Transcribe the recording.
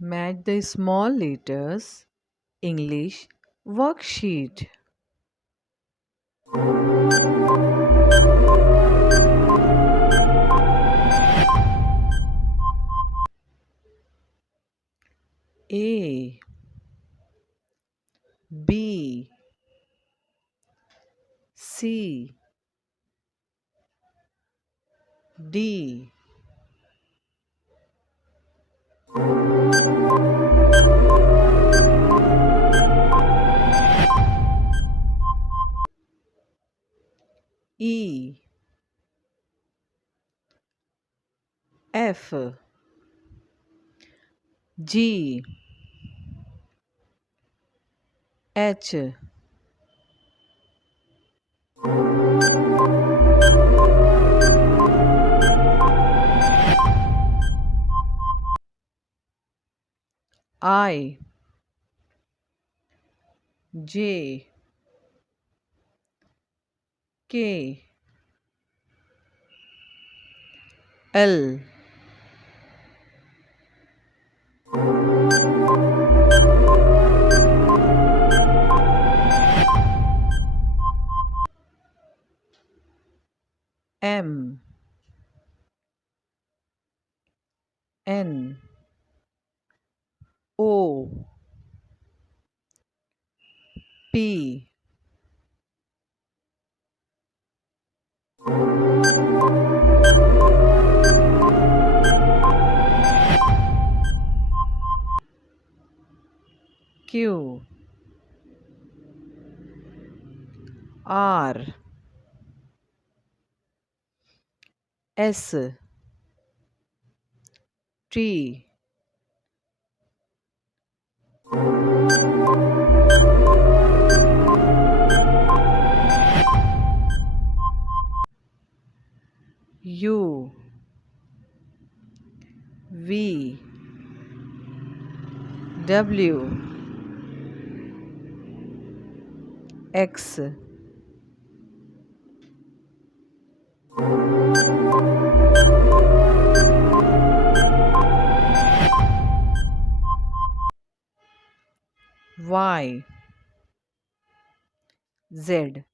Match the small letters English worksheet. A, B, C, D, E, F, G, H, I, J, K, L, M, N, O, P, Q, R, S, T, U, V, W, X, Y, Z.